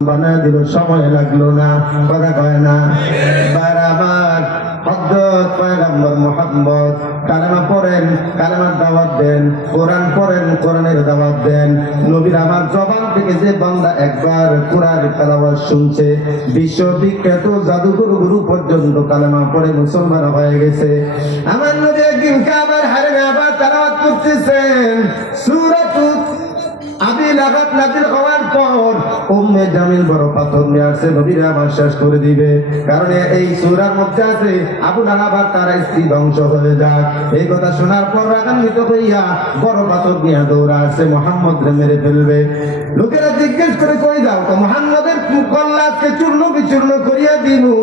বানায় দিল, সময় লাগলো না, কথা কয় না। বারবার হযরত পয়গম্বর মুহাম্মদ কালেমা পড়েন, কালেমার দাওয়াত দেন, কোরআন পড়েন, কোরআনের দাওয়াত দেন। নবীর আমার জবান থেকে যে বান্দা একবার কোরআনের তেলাওয়াত শুনছে, বিশ্ববিখ্যাত জাদুঘর গুরু পর্যন্ত কালেমা পড়ে মুসলমান হয়ে গেছে। আমার নবী একদিন কাবার হারেমে আবার তেলাওয়াত করতেছেন সূরাতুল আবি লাহাব নাযিল হওয়ার পর উম্মে জামিল বড় পাথর নিয়ে আসছে, নবীর আমার শেষ করে দিবে। কারণ এই সূরার মধ্যে আছে আবু লাহাব আর তার স্ত্রী ধ্বংস হয়ে যাক। এই কথা শোনার পর রাগান্বিত হইয়া বড় পাথর নিয়ে দৌড়া আসছে, মুহাম্মদকে মেরে ফেলবে। লোকেরা জিজ্ঞেস করে কই যাও? তো মুহাম্মদের কল্লা আজকে চূর্ণ বিচূর্ণ করিয়া দিনু,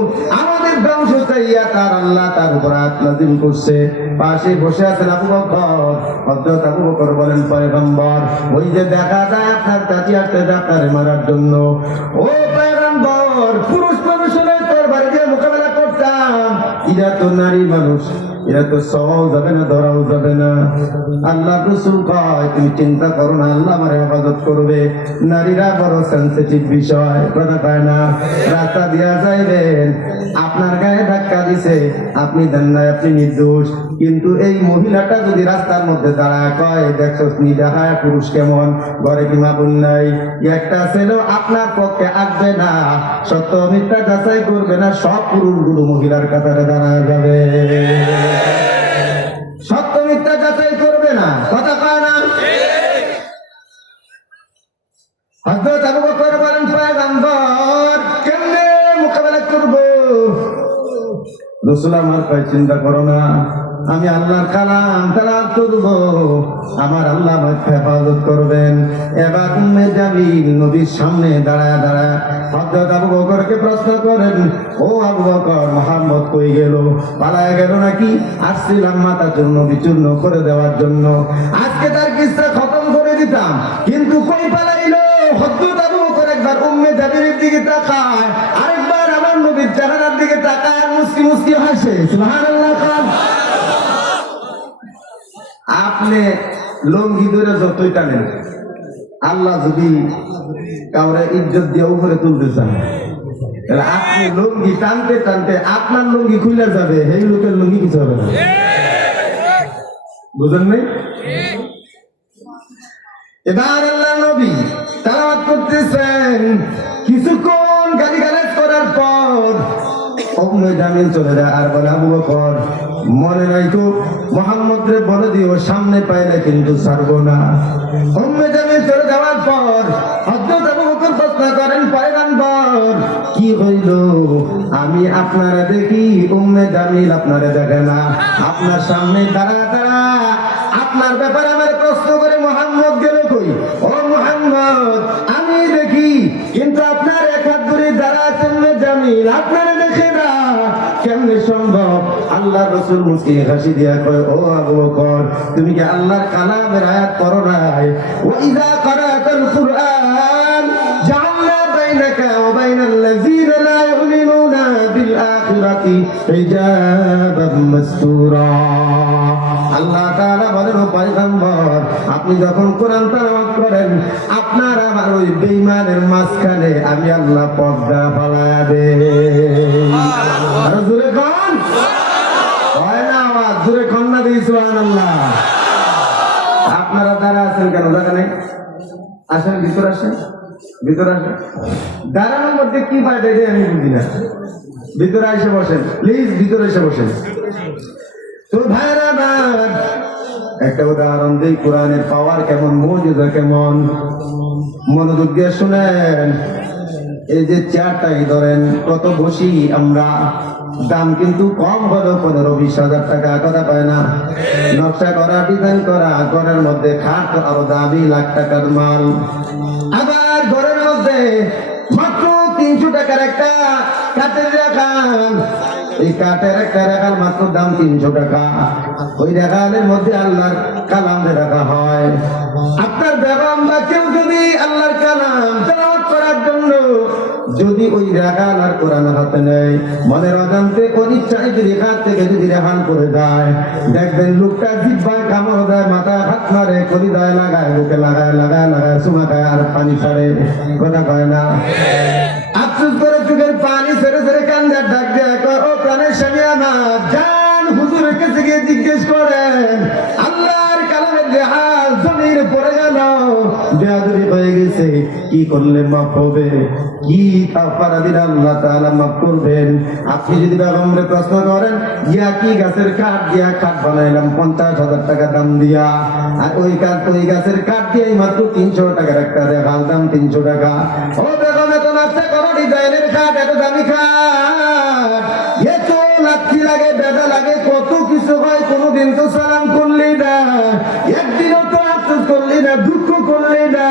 আমাদের ধ্বংস চাইয়া তার আল্লাহ তার উপর আয়াত নাযিল করছে। পাশে বসে আছেন আবু বকর। হযরত আবু বকর বলেন, পয়গম্বর ওই যে দেখা যায় আপনার কাছে আসতে ডাক্তারে মারার জন্য। ও পয়গম্বর, পুরুষ মানুষ হলে তোর বাড়ি দিয়ে মোকাবেলা করতাম, এরা তো নারী মানুষ, এরা তো সওয়াও যাবে না, ধরাও যাবে না। আল্লাহ রাসূল কয় তুমি চিন্তা করো না, আল্লাহ আমার হেফাজত করবে। নারীরা বড় সেনসিটিভ বিষয়, কথা কয় না। রাস্তা দিয়া যাইবেন, আপনার গায়ে ধাক্কা দিছে, আপনি দেন নাই, আপনি নির্দোষ। কিন্তু এই মহিলাটা যদি রাস্তার মধ্যে দাঁড়ায় কয় দেখছস নি দেখায় পুরুষ কেমন, ঘরে কি মা বোন নাই, একটা ছেলে আপনার পক্ষে আসবে না, সত্য মিথ্যা যাচাই করবে না, সব পুরুষগুলো মহিলার কাতারে দাঁড়ায় যাবে, সত্য মিথ্যা যাচাই করবে না, কথা কয় না। হযরত আবু বকর বলেন, পয়গম্বর কেমনে মোকাবেলা করব? রাসূল আমার কয় চিন্তা করো না, আমি আল্লাহর কালাম তেলাওয়াত করব, আমার আল্লাহ আমাকে হেফাজত করবেন। এবার উম্মে জামিল নবীর সামনে দাঁড়ায় দাঁড়ায় হযরত আবু বকরকে প্রশ্ন করেন, ও আবু বকর, মুহাম্মদ কই গেল? পালায় গেল নাকি? আসছিলাম মাথা চূর্ণ বিচূর্ণ করে দেওয়ার জন্য, আজকে তার কিসসা খতম করে দিতাম, কিন্তু কই পালাইলো? হযরত আবু বকর একবার উম্মে জামিলের দিকে তাকায়, আরেকবার আমার নবীর চেহারার দিকে তাকায়, আর মুস্কি মুস্কি হাসে। সুবহানাল্লাহ। আপনি লঙ্গি ধরে যতই টানেন, আল্লাহ যদি কাউরে ইজ্জত দিয়ে উপরে তুলতে চান, তাহলে আপনি লঙ্গি টানতে টানতে আপনার লঙ্গি খুলে যাবে, এই লোকের লঙ্গি কিছু হবে না। বুঝেন নাই? এবার আল্লাহ নবী তেলাওয়াত করতেছেন, কিছুক্ষণ গালিগালাজ করার পর উম্মে জামিল চলে যায় আর বলে, আবু বকর মনে নাই তো, মুহাম্মদরে বলে দিও সামনে পাইলে কিন্তু ছাড়বো না। উম্মে জামিল চলে যাওয়ার পর হযরত আবু বকর প্রশ্ন করেন, পয়গম্বর কি হইল? আমি আপনারা দেখি, উম্মে জামিল আপনারা দেখে না, আপনার সামনে দাঁড়া দাঁড়া আপনার ব্যাপারে আমার প্রশ্ন করে মুহাম্মদ গেল কই? ও মুহাম্মদ আমি দেখি, কিন্তু আপনার এক হাত দূরে দাঁড়া উম্মে জামিল আপনারা দেখে না, কেমনে সম্ভব? আল্লাহ রাসূল মুস্কি হাসি দিয়া কয়, ও আবু বকর তুমি কি আল্লাহর কালামের আয়াত পড়ো নাই? ওয়া ইযা ক্বারাতাল কুরআন জাআলনা বাইনাকা ওয়া বাইনাল লাযিনা লা ইউমিনুনা বিল আখিরাতি হিজাবাম মাসতুরা। আল্লাহ তাআলা বলেন, ও পয়গম্বর আপনি যখন কোরআন তেলাওয়াত করেন, আপনার আমার ওই বেঈমানের মাঝখানে আমি আল্লাহ পর্দা ফালায়া দেই। আর জোরে কোন হয় না আওয়াজ, জোরে কোন না দিই সুবহানাল্লাহ। আপনারা দাঁড়া আছেন কেন? জায়গা নেই? আসেন ভিতরে, আসেন ভিতরে আসেন। দাঁড়ানোর মধ্যে কি ফায়দা এটা আমি বুঝি না। ভিতরে এসে বসেন প্লিজ, ভিতরে এসে বসেন। তো ভাইরা আমার একটা উদাহরণ দিই, কোরআনের পাওয়ার কেমন, মুজিজা কেমন, মনোযোগ দিয়ে শুনেন। এই যে চেয়ারটাই ধরেন, কত বসি আমরা, দাম কিন্তু কম হলো 15-20 হাজার টাকা, কথা পায় না। নকশা করা, ডিজাইন করা, ঘরের মধ্যে খাট আরো দামি লাখ টাকার মাল। আবার ঘরের মধ্যে মাত্র 300 টাকার একটা কাঠের রাখাল, এই কাঠের একটা রাখাল মাত্র দাম 300 টাকা। ওই রাখালের মধ্যে আল্লাহর কালাম রাখা হয়। আপনার বেগম বা কেউ যদি আল্লাহর কালাম তেলাওয়াত করার জন্য যদি ওই রাখাল আর কোরআন হাতে নেয়, মনের অজান্তে অনিচ্ছায় যদি হাত থেকে যদি রেহান করে যায়, দেখবেন লোকটা জিহ্বায় কামড় দেয়, মাথায় হাত মারে, কলিজায় লাগায়, বুকে লাগায় লাগায় লাগায়, সুমা খায় আর পানি ছাড়ে, কথা কয় না। করেন, আল্লাহর কালামের জাহাজ জমির পড়ে গেল, বেয়াদবি হয়ে গেছে, কি করলে মাফ হবে? কি কাফারা দিলে আল্লাহ তাআলা মাফ করবেন? আপনি যদি বেগমরে প্রশ্ন করেন, ইয়া কি গাছের কাঠ দিয়া কাঠ বানাইলাম 50,000 টাকা দাম দিয়া, আর ওই গাছের কাঠ দিয়ে মাত্র 300 টাকার একটা রেখাল দাম 300 টাকা। ও বেগম, এত নষ্ট করো ডিজাইনের কাঠ, এত দামি কাঠ, এত লাঠি লাগে, বেদা লাগে, কত কিছু হয়, কোনোদিন তো সালাম করলি না, একদিনও তো আফসোস করলি না, দুঃখ করলি না।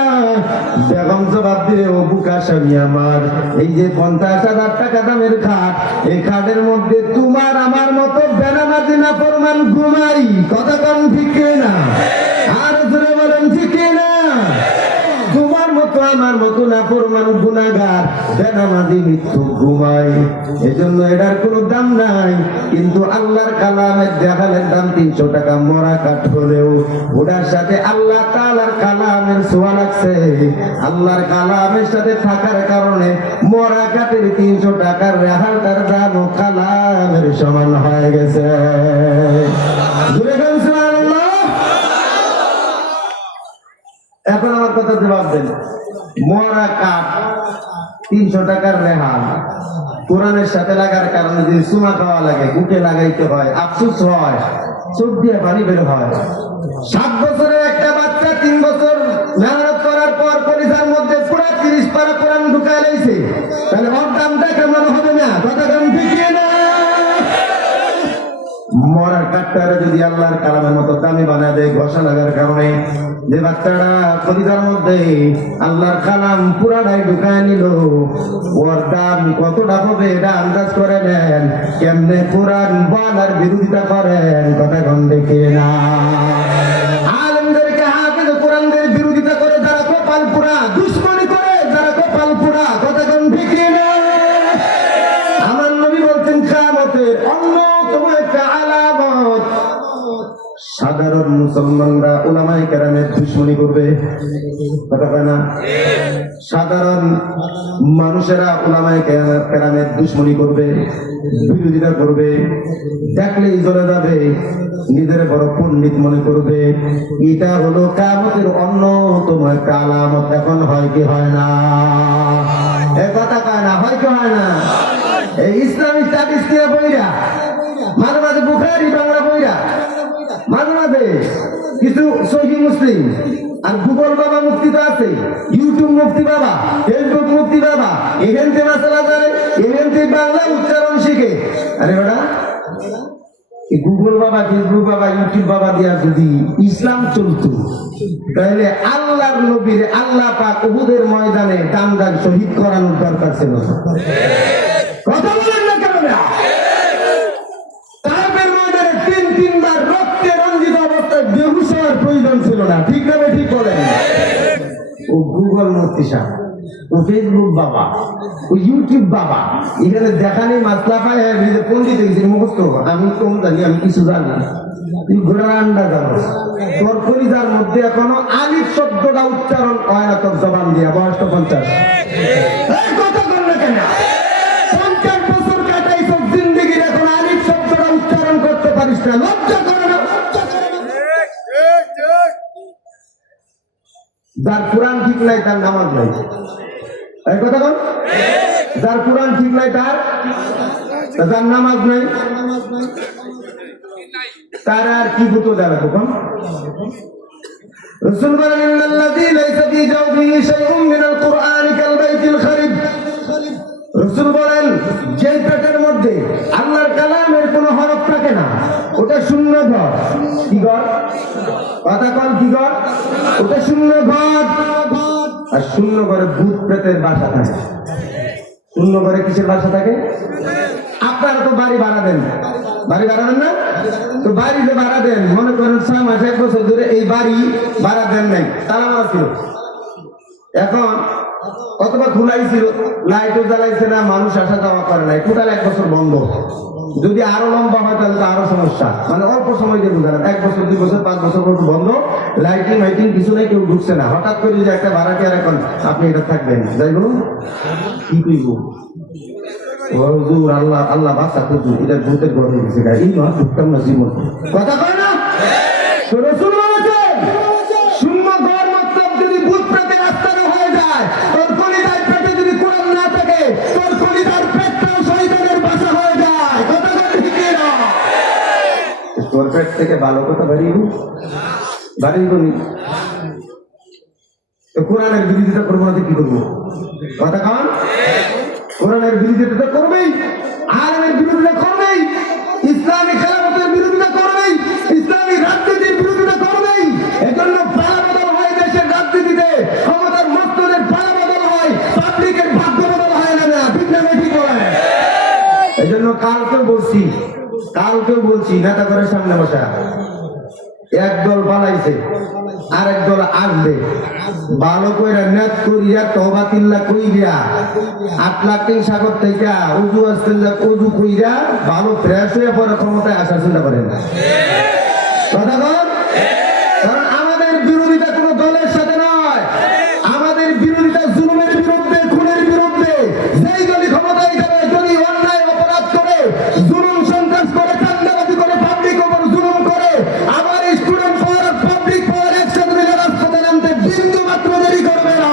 বেগম জবাব দিলে, ও বুকা স্বামী আমার, এই যে 50,000 টাকা দামের খাট, এই খাটের মধ্যে তোমার আমার মতো বেনামাজি না ফরমান ঘুমাই। কথা কম ঠিক না? আর জোরে বলেন ঠিক না? তোমার মতো আমার মতো না ফরমান গুনাহগার বেনামাজি মৃত্যু ঘুমাই। এজন্য এটার কোনো দাম নাই, কিন্তু আল্লাহর কালামের দেখালের দাম 300 টাকা। মরা কাঠ হলেও ওটার সাথে আল্লাহ তাআলার কালামের ছোঁয়া লাগছে। আল্লাহর কালামের সাথে থাকার কারণে মরা কাঠের 300 টাকার রেহালটার দাম কালামের সমান হয়ে গেছে। এখন আমার কথা জবাব দেন, মরা কাঠ 300 টাকার রেহাল কোরআনের সাথে লাগার কারণে যদি সুমা খাওয়া লাগে, বুকে লাগাইতে হয়, আফসোস হয়, চোখ দিয়ে পানি বের হয়। 7 বছরের একটা বাচ্চা 3 বছর মেহনত করার পর পরিচার মধ্যে পুরো 30 পারা কোরআন ঢুকায় লাইছে, তাহলে ওর দামটা কেমন হবে না? কথা কেমন ঠিক না? মরার কাঠটারে যদি আল্লাহর কালামের মতো দামি বানায় দেয় ঘষা লাগার কারণে, যে বাচ্চারা কলিজার মধ্যে আল্লাহর কালাম পুরাটাই ঢুকায় নিল, ওর দাম কতটা হবে এটা আন্দাজ করে নেন। কেমনে কোরআন বলার বিরোধিতা করেন? কথা কন দেখে না? আলেমদেরকে হাফেজ কোরআনদের বিরোধিতা করে যারা কপাল পুরা, দুশ্মনী করে যারা কপাল পুরা। কথা কন দেখে না? আমার নবী বলছেন, কিয়ামতের অন্যতম একটা আলামত, সাধারণ মুসলমানরা উলামায়ে কেরামের দুশমনী করবে। কথা কয় না? সাধারণ মানুষেরা উলামায়ে কেরামের দুশমনী করবে, বিরোধিতা করবে, দেখলেই জ্বলে যাবে, নিজের বড় পণ্ডিত মনে করবে। এটা হলো কিয়ামতের অন্যতম একটা আলামত। এখন হয় কি হয় না? এ কথা কয় না? হয় কি হয় না? এই ইসলামিক স্টাডিজ দিয়ে বইরা, মাঝে মাঝে বুখারী বাংলা বইরা, মাঝে মাঝে কিছু সহিহ মুসলিম, আর গুগল বাবা মুফতি তো আছে, ইউটিউব মুফতি বাবা, ফেসবুক মুফতি বাবা, এখান থেকে মাসালা জানে, এখান থেকে বাংলা উচ্চারণ শিখে। আরে বেটা, গুগল বাবা, ফেসবুক বাবা, ইউটিউব বাবা দিয়া যদি ইসলাম চলতো, তাহলে আল্লাহর নবীর আল্লাহ পাক উহুদের ময়দানে দাম শহীদ করানোর দরকার ছিল। কথা বলেন না কেন? তারপর ময়দানে 3-3 বার রক্তে রঞ্জিত অবস্থায় বেহুশ হওয়ার প্রয়োজন ছিল না। ঠিক না? ঠিক বলেন? ও গুগল মুফতি সাহেব, ও ফেসবুক বাবা, ও ইউটিউব বাবা, এখানে দেখা নেই মাসলা পায়, নিজে পন্ডিত হয়েছে মুখস্থ। আমি কম জানি, আমি কিছু জানি, তুই ঘোড়ার আন্ডা জানো। তোর পরিজার মধ্যে এখনো আলিফ শব্দটা উচ্চারণ হয় না তোর জবান দিয়া, বয়স তো 50। কথা বল না কেন? 50 বছর কাটাইছ জিন্দেগির, এখন আলিফ শব্দটা উচ্চারণ করতে পারিস না? লজ্জা করে না? যার কোরআন ঠিক নাই তার নামাজ নাই। এই কথা বল। যার কোরআন ঠিক নাই তার নামাজ নাই, তার আর কি বুতো দেবে? তখন রাসূল বলেন, ইন্নাল্লাযী লাইসা ফী জাওফিহি শাইউম মিনাল কুরআনি কাল বাইতিল খারিব। রাসূল বলেন, যে পেটের মধ্যে আল্লাহর কালামের কোনো হরফ থাকে না, ওটা শূন্য ঘর। কি ঘর? কথা কল, কি ঘর? ওটা শূন্য ঘর। আর শূন্য ঘরে ভূত প্রেতের বাসা থাকে। শূন্য ঘরে কিসের বাসা থাকে? আপনারা তো বাড়ি ভাড়া দেন, বাড়ি ভাড়া দেন না? তো বাড়ি যে ভাড়া দেন, মনে করেন 6 মাস 1 বছর ধরে এই বাড়ি ভাড়া দেন নাই, তালা মারা ছিল, এখন অথবা খোলাই ছিল, লাইটও জ্বালাইছে না, মানুষ আসা যাওয়া করে নাই, টোটাল 1 বছর বন্ধ। যদি আরো লম্বা হয় তাহলে তো আরো সমস্যা। মানে অল্প সময় দিয়ে বুঝালেন, 1 বছর 2 বছর 5 বছর পর্যন্ত বন্ধ, লাইটিং মাইটিং কিছু নেই, কেউ ঢুকছে না। হঠাৎ করে যে একটা ভাড়াটিয়ার এখন আপনি এটা থাকবেন, যাই বলুন কি কইব? হুজুর আল্লাহ আল্লাহ বাঁচা, হুজুর এটা ভূতের ঘর হয়ে গেছে, এই নয় ঢুকতাম না জীবন। কথা কয় না? ভালো কথা বাড়িয়ে তো কোরআনের বিরোধিতা করবো না কি করবো? কথা কন, কোরআনের বিরোধিতা তো করবেই, আলেমের বিরোধিতা করবেই, ইসলামী খেলাফতের বিরোধিতা করবেই, ইসলামী রাজনীতির বিরোধিতা করবেই। এজন্য পালাবদল হয় দেশের রাজনীতিতে, ক্ষমতার মস্তদের পালাবদল হয়, পাবলিকের ভাগ্য বদল হয় না। ঠিক না ঠিক বলেন? এজন্য কালকেও বলছি নেতা করে সামনে বসা, একদল বানাইছে আর একদল আসবে, ভালো করে নেত করিয়া তওবা তিল্লা কইরা 8 লাখ টাকা সাগর থেকে উজু আস্তাল্লা উজু কইরা ভালো ফ্রেশ হয়ে পরে ক্ষমতায় আসার চিন্তা করেন। কথা বল, কারণ আমাদের বিরোধিতা কোনো দলের সাথে নয়, আমাদের বিরোধিতা জুলুমের বিরুদ্ধে, খুনের বিরুদ্ধে। যেই দলই ক্ষমতায় যাবে, যদি অন্যায় অপরাধ করে, জুলুম সন্ত্রাস করে, চাঁদাবাজি করে, পাবলিক উপর জুলুম করে, আবার স্টুডেন্ট পাওয়ার পাবলিক পাওয়ার একসাথে মিলে রাজপথে নামতে বিন্দু মাত্র দেরি করবে না।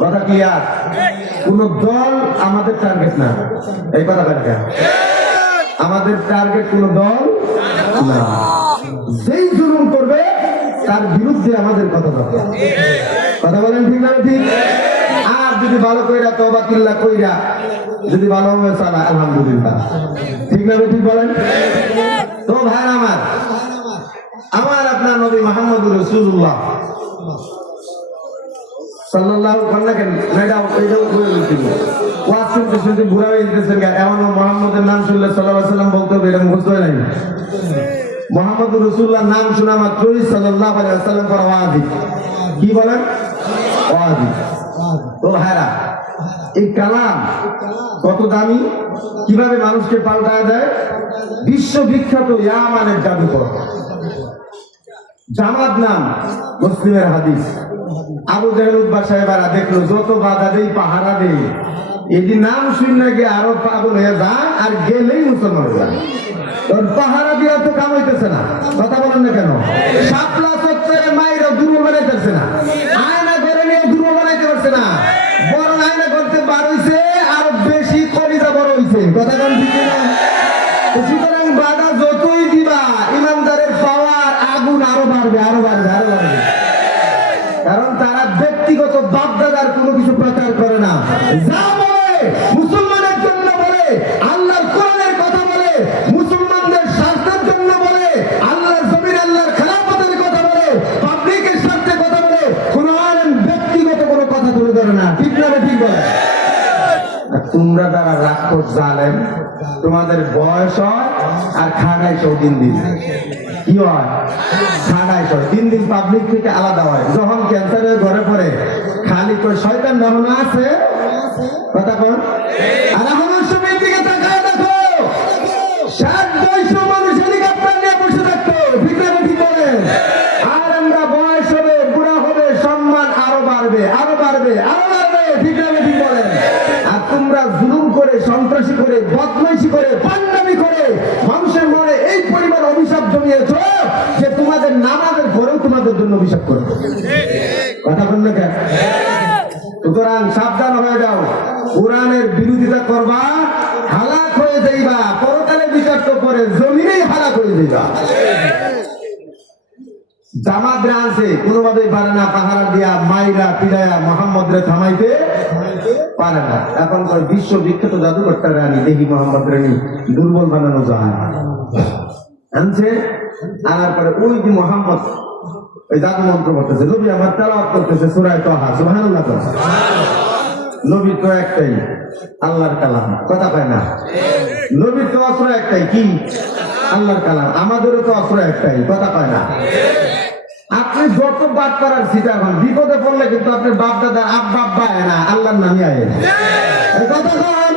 কথা কি? আর কোন দল আমাদের টার্গেট না, এই কথা কেন? আমাদের টার্গেট কোন দল না, যেই জুলুম করবে তার বিরুদ্ধে আমাদের কথা বলবে। কথা বলেন ঠিক না ঠিক? আর যদি ভালো কইরা তওবা তিল্লা কইরা যদি ভালোভাবে চলা, আলহামদুলিল্লাহ। ঠিক না ঠিক বলেন? তো ভাই আমার আপনার নবী মুহাম্মদুর রাসূলুল্লাহ সাল্লাল্লাহু আলাইহি ওয়াসাল্লাম ঘুরা হয়ে যেতেছেন, এমন মুহাম্মদের নাম শুনলে সাল্লাল্লাহু আলাইহি ওয়াসাল্লাম বলতে হবে, এটা মুখস্থ হয় নাই। মুহাম্মদুর রাসূলুল্লাহ নাম শোনা মাত্রই সাল্লাল্লাহু আলাইহি ওয়াসাল্লাম করা ওয়াজিব। কি বলেন? ওয়াজিব। তো ভাইরা, এই কালাম কত দামি, কিভাবে মানুষকে পাল্টায় দেয়। বিশ্ববিখ্যাত ইয়ামানের জাদুকর জামাত নাম, মুসলিমের হাদিস। আবু জাহেল উতবা সাহেবেরা দেখলো যত বাধা দেই পাহারা দেই, এটি নাম শুনে গিয়ে আরো পাগল হয়ে যায়, আর গেলেই মুসলমান হয়ে যায়। পাহারা দিয়ে তো কাম হইতেছে না। কথা বলেন না কেন? শাপলা চত্বরে মাইরা দুর্বল বানাইতেছে না, আয়না করে নিয়ে দুর্বল বানাইতে পারছে না, বরং আয়না করতে বার হইছে আর বেশি কলিজা বড় হইছে। কথা বলেন ঠিক না? সুতরাং বাধা যতই দিবা, ইমানদারের পাওয়ার আগুন আরো বাড়বে, আরো বাড়বে, আরো বাড়বে। কারণ তারা ব্যক্তিগত বাপদাদার কোনো কিছু প্রচার করে না, যা বলে মুসলমানের জন্য বলে, আল্লাহর কোরআনের কথা বলে, মুসলমানদের স্বার্থের জন্য বলে, আল্লাহর জমিন আল্লাহর খেলাফতের কথা বলে, পাবলিকের স্বার্থে কথা বলে, কোন আলেম ব্যক্তিগত কোনো কথা তুলে ধরে না। ঠিক না ঠিক বলে? তোমরা যারা রাক্ষস জালেম, তোমাদের বয়স হয় আর খাড়াইশ দিন দিন। কি হয়? খাড়াইশ দিন দিন পাবলিক থেকে আলাদা হয়। যখন ক্যান্সারের ঘরে পড়ে খালি করে শয়তান ধারণা আছে। কথা কন, আর আমার সময় দিকে তাকায় দেখো, 60-200 মানুষ হেলিকপ্টার নিয়ে বসে থাকতো। ঠিক না ঠিক বলেন? আর আমরা বয়স হবে, বুড়া হবে, সম্মান আরো বাড়বে, আরো বাড়বে, আরো বাড়বে। ঠিক না ঠিক বলেন? আর তোমরা জুলুম করে, সন্ত্রাসী করে, বদমাইশি করে, পান্ডামি করে মানুষের মনে এই পরিমাণ অভিশাপ জমিয়েছ যে তোমাদের নামাজের ঘরেও তোমাদের জন্য অভিশাপ করবে। কথা বললে কেন? সুতরাং সাবধান হয়ে যাও, কোরআনের বিরোধিতা করবা, হালাক হয়ে যাইবা, পরকালে বিচার তো করে জমিনেই হালাক হয়ে যাইবা। জামাত আনছে কোনোভাবেই পারে না, পাহারা দিয়া মাইরা পিড়াইয়া মোহাম্মদরে থামাইতে পারে না। এখন বিশ্ববিখ্যাত জাদুকরটা রানী, দেখি মোহাম্মদ রানী দুর্বল বানানো যায়। আনছে, আনার পরে ওই যে মোহাম্মদ ওই জাদু মন্ত্র করতেছে, নবী আমার তেলাওয়াত করতেছে সূরা তাহা, সুবহানাল্লাহ। নবী তো একটাই, আল্লাহর কালাম। কথা পায় না? নবীর তো অস্ত্র একটাই, কি? আল্লাহর কালাম। আমাদেরও তো অস্ত্র একটাই। কথা পায় না? আপনি যত বাদ করার সিটা হন, বিপদে পড়লে কিন্তু আপনি বাপ দাদার আব্বা আব্বা আয় না, আল্লাহর নামই আয়। কথা কন,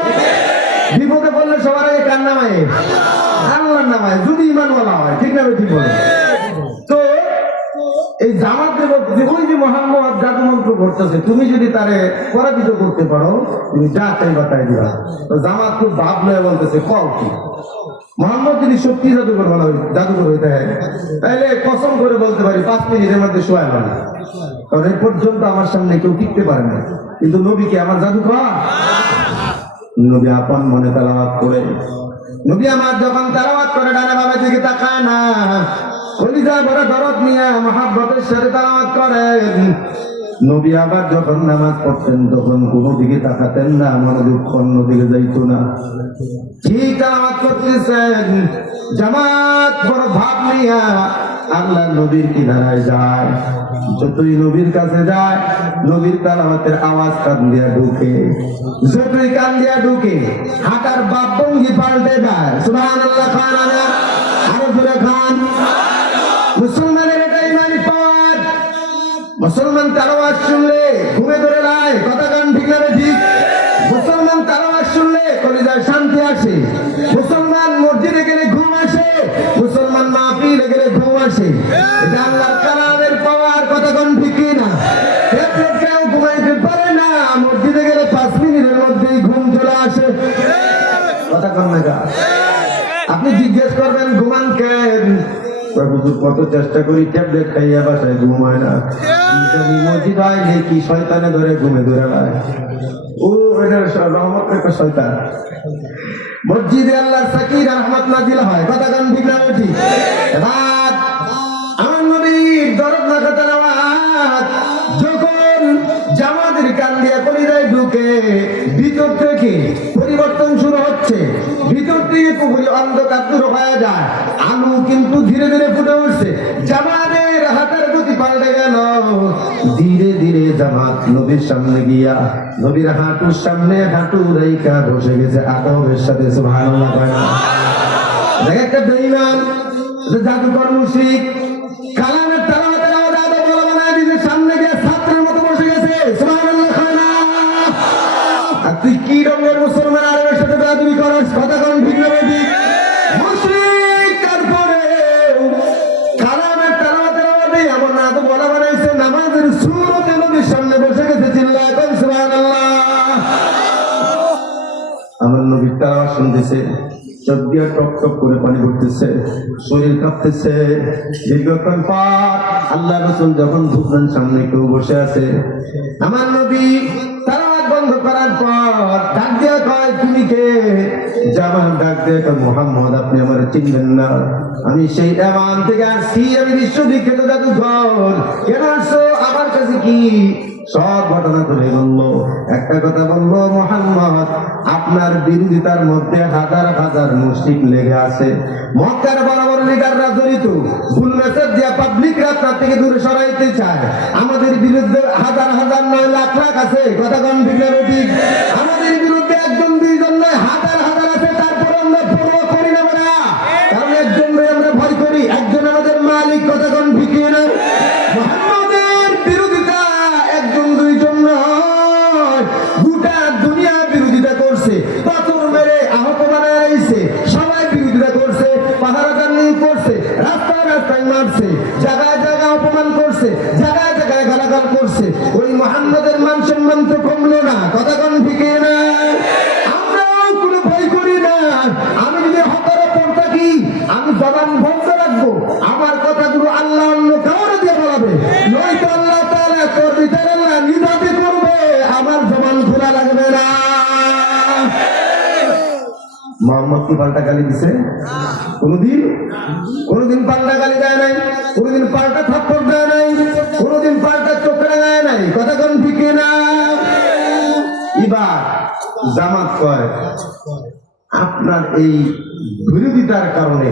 বিপদে পড়লে সবার আগে কার নাম আয়? আল্লাহর নাম আয়, যদি ইমানওয়ালা হয়। ঠিক না ঠিক বলে? তো এই জামাতের মধ্যে ওই যে মোহাম্মদ জাদু মন্ত্র করতেছে, তুমি যদি তারে পরাজিত করতে পারো, তুমি যা চাইবা তাই দিবা। তো জামাত খুব ভাব লয়ে বলতেছে, কল কি মোহাম্মদ যদি সত্যি জাদুকর হইতে হয়, তাহলে কসম করে বলতে পারি 5 মিনিটের মধ্যে শোয়া না। কারণ এই পর্যন্ত আমার সামনে কেউ টিকতে পারে না। কিন্তু নবী কি আমার জাদুকর? নবী আপন মনে তেলাওয়াত করে নবী আমার যখন তেলাওয়াত করে ডানে বামে দিকে তাকায় না, কলিজা বড় দরদ নিয়ে মহাব্বতের সাথে তেলাওয়াত করেন। নবী আবার যখন নামাজ পড়তেন তখন কোনো দিকে তাকাতেন না, মনোযোগ অন্য দিকে যাইতো না। ঠিক তেলাওয়াত করতেছেন, জামাত বড় ভাব নিয়ে আল্লাহ নবীর কিনারায় যায়। যতই নবীর কাছে যায়, নবীর তেলাওয়াতের আওয়াজ কান দিয়া ঢুকে, যতই কান দিয়া ঢুকে হাঁটার বাপ ভঙ্গি পাল্টে দেয়। সুবহানাল্লাহ খান, আরো জোরে খান। মুসলমানের এটা ইমানি পাওয়ার। মুসলমান তেলাওয়াত শুনলে ঘুমে ধরে লাই, কথা কান ঠিক না ঠিক? মুসলমান তেলাওয়াত শুনলে কলিজায় শান্তি আসে, মুসলমান মসজিদে গেলে ঘুম আসে, মুসলমান মাহফিলে গেলে ঘুম আসে। এটা আল্লাহর কালামের পাওয়ার, কথা কান ঠিক না? কেউ ঘুমাইতে পারে না, মসজিদে গেলে 5 মিনিটের মধ্যেই ঘুম চলে আসে, কথা কান না? আপনি জিজ্ঞেস করবেন ঘুমান কেন? কত চেষ্টা করি ট্যাবলেট খাইয়া বাসায় ঘুম হয় না। মসজিদ আইলে কি শয়তানে ধরে ঘুমে ধরে নাই। ও এটা রহমত একটা শয়তান। মসজিদে আল্লাহর সাকির রহমত নাজিল হয়, কথা কান ঠিক না ঠিক? রাত আমার নবীর দরদ না কথার আওয়াজ যখন জামাতের কান দিয়া কলিজায় ঢুকে, ভিতর থেকে পরিবর্তন শুরু হচ্ছে। ভিতর থেকে পুকুরি অন্ধকার দূর হয়ে যায়, আলু কিন্তু ধীরে ধীরে ফুটে উঠছে। জামাতের হাতের গতি পাল্টে গেল। ধীরে ধীরে জামাত নবীর সামনে গিয়া নবীর হাঁটুর সামনে হাঁটু রেখা বসে গেছে আদবের সাথে। সুবহানাল্লাহ। দেখ একটা বেঈমান, জাদুকর মুশরিক কালামের তেলাওয়াতের আওয়াজ আদব বলা বানায় দিয়েছে, সামনে গিয়ে ছাত্রের মতো বসে গেছে। সুবহানাল্লাহ। আর তুই কি রঙের মুসলমান আরবের সাথে বেয়াদবি করস, কথা কোন ঠিক না ঠিক? মুশরিক তারপরে কালামের তেলাওয়াতের আওয়াজে এমন আদব বলা বানাইছে, নামাজের সুন্নতে নবীর সামনে বসে গেছে। চিল্লায় কোন সুবহানাল্লাহ। আমার নবী তেলাওয়াত শুনতেছে, চোখ দিয়ে টপ টপ করে পানি পড়তেছে, শরীর কাঁপতেছে। দীর্ঘক্ষণ পর আল্লাহ রাসূল যখন ঢুকলেন, সামনে কেউ বসে আছে। আমার নবী তেলাওয়াত বন্ধ করার পর ডাক দিয়ে কয়, তুমি কে? জামান ডাক দিয়ে কয়, মুহাম্মদ, আপনি আমার চিনবেন না? আমি সেই ইয়ামান থেকে আসছি, আমি বিশ্ববিখ্যাত জাদুঘর। কেন আসছো আমার কাছে? কি সব ঘটনা তুলে বললো। একটা কথা বললো, মুহাম্মদ, আপনার বিরোধিতার মধ্যে হাজার হাজার মুশরিক লেগে আছে। মক্কার বড় বড় লিডাররা জড়িত, ভুল মেসেজ দিয়া পাবলিকরা আপনার থেকে দূরে সরাইতে চায়। আমাদের বিরুদ্ধে হাজার হাজার নয় লাখ লাখ আছে, কথা কোন ঠিক না ঠিক? আমাদের বিরুদ্ধে একজন দুইজন নয়, হাজার হাজার আছে। তারপরে আমরা পরোয়া করি না, কারণ একজন আমরা ভয় করি, একজন আমাদের মালিক, কথা কোন ঠিক না? মুহাম্মদের বিরোধিতা একজন দুইজন নয়, গোটা দুনিয়া বিরোধিতা করছে। পাথর মেরে আহত বানায় আইছে, সবাই বিরোধিতা করছে, পাহারাদানি করছে, রাস্তায় রাস্তায় মারছে, জায়গায় জায়গায় অপমান করছে, জায়গায় জায়গায় গালাগাল করছে। ওই মুহাম্মদের মান সম্মান তো কমলো না, কথা কোন ঠিক না? আমরাও কোনো ভয় করি না। আমি যদি হকের ওপর থাকি, আমি জবান বন্ধ রাখবো। আমার কথাগুলো আল্লাহ অন্য কাউরে দিয়ে বলাবে, নয়তো আল্লাহ তাআলা তোর বিচার আল্লাহ নিজাতে করবে, আমার জবান খোলা লাগবে না। মোহাম্মদ কি পাল্টা গালি দিছে? কোনদিন পাল্টা গালি দেয় নাই, কোনদিন পাল্টা থাপ্পড় দেয় নাই, কোনদিন পাল্টা চোখে রাঙায় নাই, কথা কোন ঠিক না? এবার জামাত কয়, আপনার এই বিরোধিতার কারণে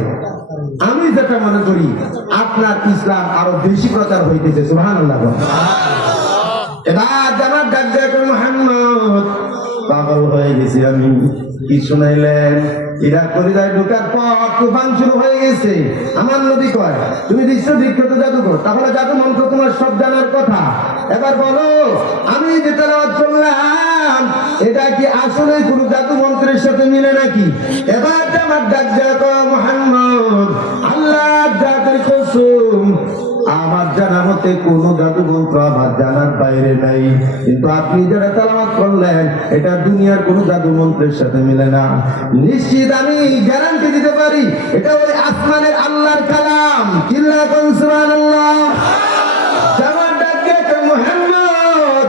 আমি যেটা মনে করি আপনার ইসলাম আরো বেশি প্রচার হইতেছে। সুবহানাল্লাহ। এবার জামাত ডাক দেয়, মুহাম্মদ, পাগল হয়ে গেছি আমি। কি শুনাইলেন? ইরাক কলিজায় ঢোকার পর তুফান শুরু হয়ে গেছে। আমার নবী কয়, তুমি বিশ্ববিখ্যাত জাদুঘর, তাহলে জাদু মন্ত্র তোমার সব জানার কথা। এবার বলো, আমি যে তেলাওয়াত করলাম এটা কি আসলে কোনো জাদু মন্ত্রের সাথে মিলে নাকি? এবার আমার ডাক দেয়া কয়, মুহাম্মদ, আল্লাহর জাতের কসম, আমার জানা মতে কোন জাদু মন্ত্র আমার জানার বাইরে নাই, কিন্তু আপনি যারা তেলাওয়াত করলেন এটা দুনিয়ার কোন জাদু মন্ত্রের সাথে মিলে না। নিশ্চিত আমি গ্যারান্টি দিতে পারি এটা ওই আসমানের আল্লাহর কালাম। কিল্লা কোন সুবহানাল্লাহ। জামাত ডাকে, মুহাম্মদ,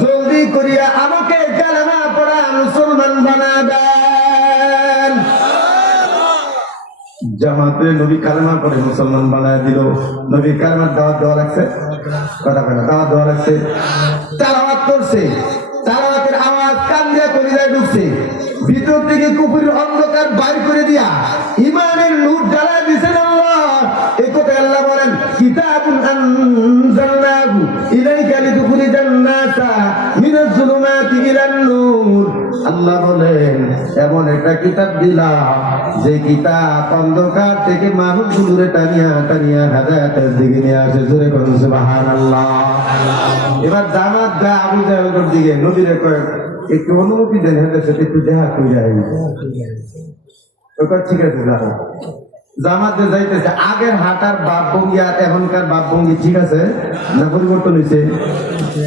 জলদি করিয়া আমাকে কালেমা পড়া মুসলমান বানা দেন। জামাতে নবী কালেমা পড়ে মুসলমান বানায় দিল। নবী কালেমার দাওয়াত দেওয়া লাগছে, কথা বলে দাওয়াত দেওয়া লাগছে, তেলাওয়াত করছে, তেলাওয়াতের আওয়াজ কান দিয়ে কলিজায় ঢুকছে, ভিতর থেকে কুফরির অন্ধকার বাইর করে দিয়া ইমানের নূর জ্বালায় দিয়েছেন আল্লাহ। এই কথা আল্লাহ বলেন, কিতাবুন আনজালনাহু ইলাইকা লিতুখরিজান নাসা মিনাজ যুলুমাতি ইলান নূর। আল্লাহ বলেন, এমন একটা কিতাব দিলাম যে কিতাব অন্ধকার থেকে মানুষগুলোরে টানিয়া টানিয়া হেদায়েতের দিকে নিয়ে আসে। জোরে বলুন সুবহানাল্লাহ। এবার জামাত গা আবু জাহেলের দিকে নবীরে কয়, একটু অনুমতি দেন, হেদের সাথে একটু দেখা করে যাই। ঠিক আছে যাবো। জামাতে যাইতেছে, আগের হাঁটার বাপ ভঙ্গি আর এখনকার বাপ ভঙ্গি ঠিক আছে না পরিবর্তন হয়েছে?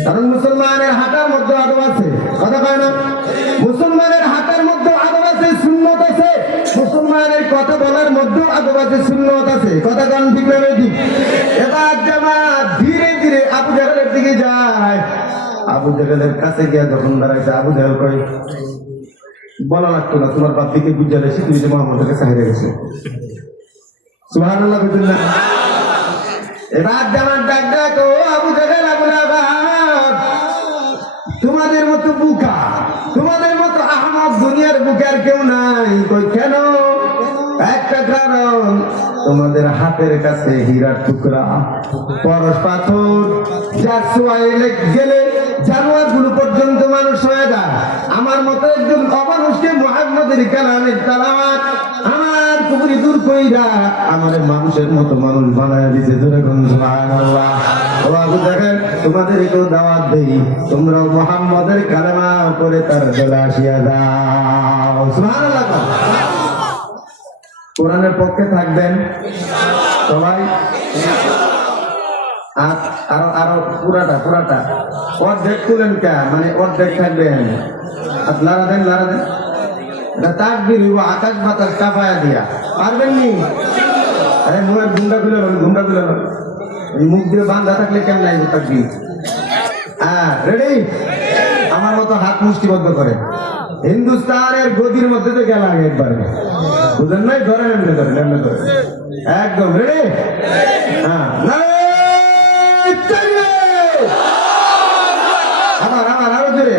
কারণ মুসলমানের হাঁটার মধ্যে আদব আছে, কথা কয় না? মুসলমানের হাঁটার মধ্যে আদব আছে, সুন্নত আছে। মুসলমানের কথা বলার মধ্যে আদব আছে, সুন্নত আছে, কথা কন ঠিক না? এবার জামাত ধীরে ধীরে আবু জাহেলের দিকে যায়। আবু জাহেলের কাছে গিয়া যখন দাঁড়াইছে, আবু জাহেল কয়, বলা লাগতো না, তোমার বাপ দিকে বুঝা রেখে তুমি যে মোহাম্মদকে সাহিরে গেছে। সুবহানাল্লাহ বলতেন না? এবার জামাত ডাক ডাক, ও আবু জাহেল, আবু লাহাব, তোমাদের মতো বুকা, তোমাদের মতো আহমদ দুনিয়ার বুকে আর কেউ নাই। কই কেন? একটা কারণ, তোমাদের হাতের কাছে হীরার টুকরা, পরশ পাথর, যার ছোঁয়ায় গেলে জানোয়ার গুলো পর্যন্ত মানুষ হয়ে যায়। আমার মতো একজন অমানুষকে মুহাম্মদের কালামের তেলাওয়াত আমার কুফরি দূর কইরা আমারে মানুষের মতো মানুষ বানায় দিয়েছে। জোরে বলুন সুবহানাল্লাহ। ও আবু জাহেল, তোমাদের একটু দাওয়াত দেই, তোমরা মুহাম্মদের কালেমা পড়ে তার বেলা আসিয়া যাও। সুবহানাল্লাহ। কোরআনের পক্ষে থাকবেন সবাই? আরো আরো পুরাটা অর্ধেক তুলেন কে, মানে অর্ধেক থাকবেন। লারা দেন তাকবীর হইব আকাশ বাতাস কাঁপায়া দিয়া, পারবেন নি? আরে মুখের গুন্ডা খুলে মুখ দিয়ে বান্ধা থাকলে কেমন নাই তাকবীর? হ্যাঁ, রেডি? আমার মতো হাত মুষ্টিবদ্ধ করে হিন্দুস্তানের গদির মধ্যে তো গেল আগে একবার, বুঝলেন নাই? ধরেন একদম রেডি? হ্যাঁ, আমার আরো জোরে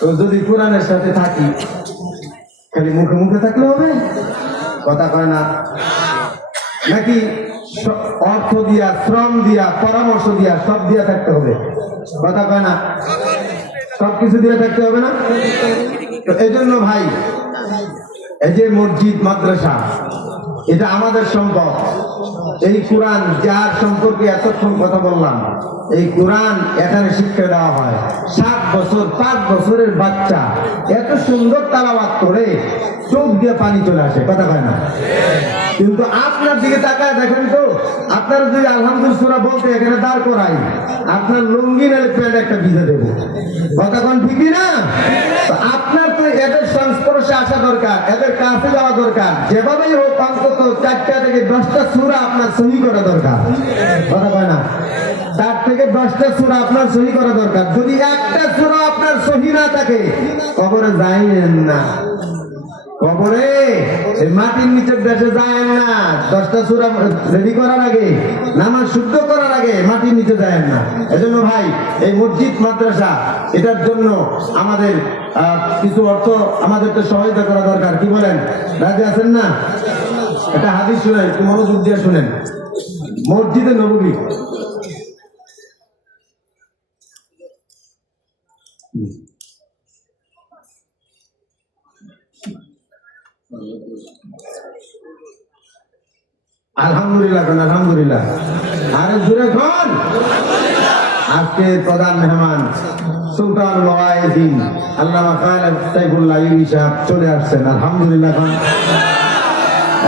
তো যদি কোরআনের সাথে থাকি, খালি মুখে মুখে থাকলে হবে? কথা কয় না নাকি? অর্থ দিয়া, শ্রম দিয়া, পরামর্শ দিয়া, সব দিয়া থাকতে হবে, কথা কয় না? সবকিছু দিয়ে থাকতে হবে না? তো এই জন্য ভাই, এই যে মসজিদ মাদ্রাসা, এটা আমাদের সম্পদ। এই কোরআন যার সম্পর্কে এতক্ষণ কথা বললাম, এই কোরআন এখানে শিক্ষা দেওয়া হয়। 7 বছর 5 বছরের বাচ্চা এত সুন্দর তেলাওয়াত করে চোখ দিয়ে পানি চলে আসে, কথা কয় না? কিন্তু আপনার দিকে তাকায় দেখেন তো, আপনার যদি আলহামদুলিল্লাহ সূরা বলতে এখানে দাঁড় করাই, আপনার লুঙ্গি নালে প্যান্ট একটা ভিজে দেবো, কথা কন ঠিকই না? আপনার তো এদের সংস্পর্শে আসা দরকার, এদের কাছে যাওয়া দরকার। যেভাবেই হোক অন্তত 4টা থেকে 10টা সূরা আপনার সহি করা দরকার, কথা কয় না? 4 থেকে 10টা সূরা আপনার সহি করা দরকার। যদি একটা সূরা আপনার সহি না থাকে, কবরে যাইবেন না। কবরে মাটির নিচের দেশে যায় না। 10টা সূরা রেডি করার আগে, নামাজ শুদ্ধ করার আগে মাটির নিচে যায় না। এজন্য ভাই, এই মসজিদ মাদ্রাসা, এটার জন্য আমাদের কিছু অর্থ আমাদেরকে সহায়তা করা দরকার। কি বলেন? রাজি আছেন না? এটা হাদিস শুনেন, একটু মনোযোগ দিয়ে শুনেন। মসজিদে নববী, আলহামদুলিল্লাহ, আলহামদুলিল্লাহ। আরে জোরে কোন? আজকে প্রধান মেহমান সুলতান ওয়াইদিন আল্লামা খালেদ সাইফুল্লাহ ইউনি সাহেব চলে আসছেন, আলহামদুলিল্লাহ।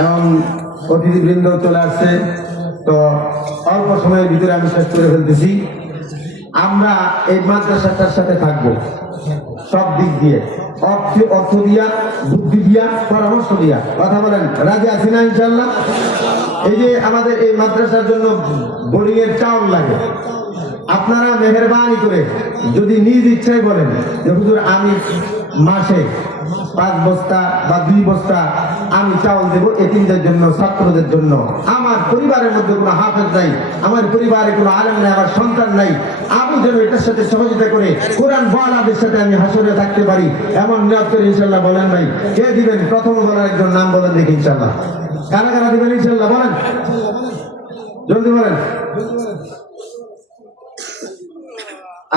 এবং অতিথিবৃন্দ চলে আসছে। তো অল্প সময়ের ভিতরে আমি শেষ করে ফেলতেছি। আমরা এই মাদ্রাসাটার সাথে থাকবো সব দিক দিয়ে, অর্থ দিয়া, বুদ্ধি দিয়া, পরামর্শ দিয়া, কথা বলেন? রাজি আছি না ইনশাল্লাহ? এই যে আমাদের এই মাদ্রাসার জন্য বোর্ডিং এর চাউল লাগে, আপনারা মেহেরবানি করে যদি নিজ ইচ্ছায় বলেন যে হুজুর আমি মাসে 5 বস্তা বা 2 বস্তা আমি চাউল দেবো এতিমদের জন্য, ছাত্রদের জন্য, আমার পরিবারের মধ্যে কোনো হাফেজ নাই, আমার পরিবারে কোনো আলেম নাই, আমার সন্তান নাই, আমি যেন এটার সাথে সহযোগিতা করে কোরআন ওয়ালাদের সাথে আমি হাসরে থাকতে পারি, এমন নিয়ত করে ইনশাল্লাহ বলেন ভাই। কে দিবেন? প্রথম বলার একজন নাম বলেন দেখি ইনশাল্লাহ। কারা কারা দিবেন ইনশাল্লাহ বলেন, জলদি বলেন।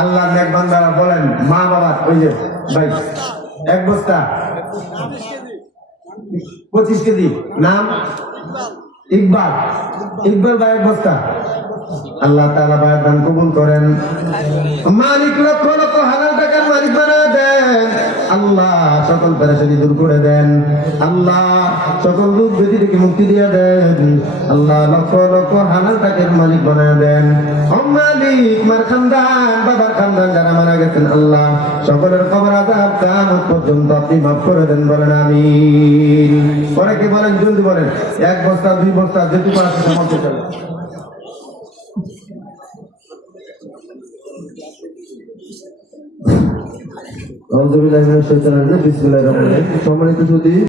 আল্লাহ নেক বান্দারা বলেন, মা বাবা ওই যে ভাই 1 বস্তা 25 কেজি, নাম ইকবাল, ইকবাল ভাই 1 বস্তা। আল্লাহ তাআলা ভাইয়ের দান কবুল করেন। মালিক লক্ষ লক্ষ হালাল টাকার মালিক বানা দেন আল্লাহ, সকল পেরেশানি দূর করে দেন আল্লাহ, সকল রোগ ব্যাধি থেকে মুক্তি দিয়ে দেন আল্লাহ, লক্ষ লক্ষ হালাল টাকার মালিক বানায় দেন। ও মালিক, মার খানদান বাবার খানদান যারা মারা গেছেন আল্লাহ, সকলের কবর আযাব কিয়ামত পর্যন্ত আপনি মাফ করে দেন, বলেন আমিন। পরে কি বলেন জলদি বলেন, 1 বস্তা 2 বস্তা যেটুকু আছে সামর্থ্য চলে। বিসমিল্লাহির রহমানির রহিম। সম্মানিত সুধী